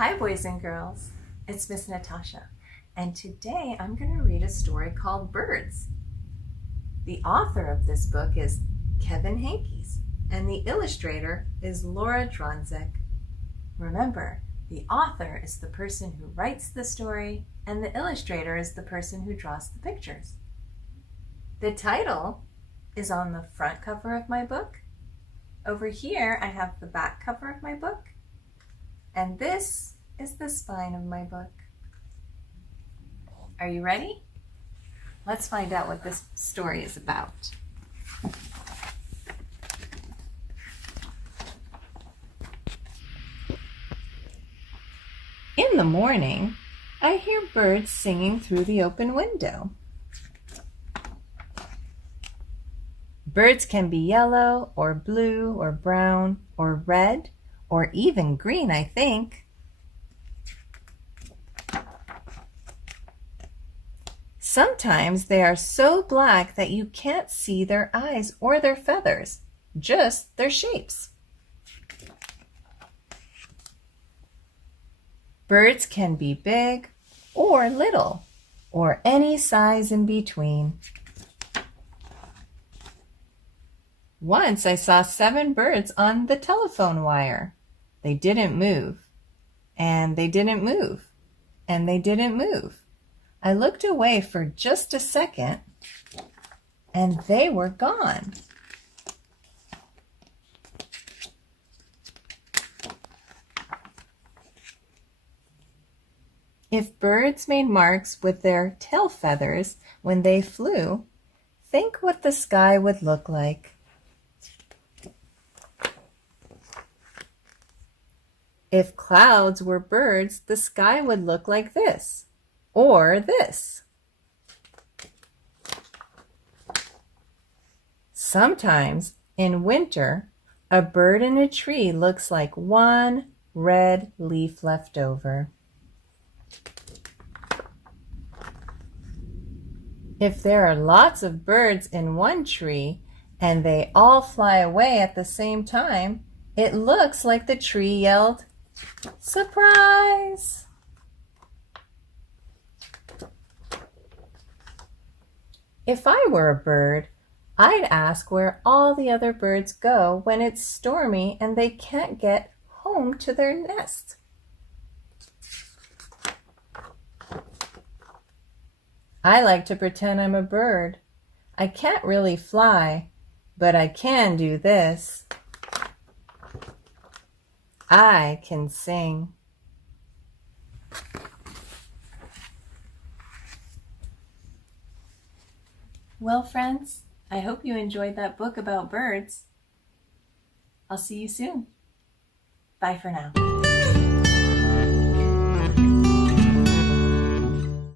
Hi boys and girls, it's Miss Natasha, and today I'm going to read a story called Birds. The author of this book is Kevin Hankes, and the illustrator is Laura Dronzek. Remember, the author is the person who writes the story, and the illustrator is the person who draws the pictures. The title is on the front cover of my book. Over here I have the back cover of my book. And this is the spine of my book. Are you ready? Let's find out what this story is about. In the morning, I hear birds singing through the open window. Birds can be yellow or blue or brown or red or even green, I think. Sometimes they are so black that you can't see their eyes or their feathers, just their shapes. Birds can be big or little, or any size in between. Once I saw 7 birds on the telephone wire. They didn't move, and they didn't move, and they didn't move. I looked away for just a second, and they were gone. If birds made marks with their tail feathers when they flew, think what the sky would look like. If clouds were birds, the sky would look like this, or this. Sometimes, in winter, a bird in a tree looks like one red leaf left over. If there are lots of birds in one tree and they all fly away at the same time, it looks like the tree yelled, "Surprise!" If I were a bird, I'd ask where all the other birds go when it's stormy and they can't get home to their nest. I like to pretend I'm a bird. I can't really fly, but I can do this. I can sing. Well, friends, I hope you enjoyed that book about birds. I'll see you soon. Bye for now.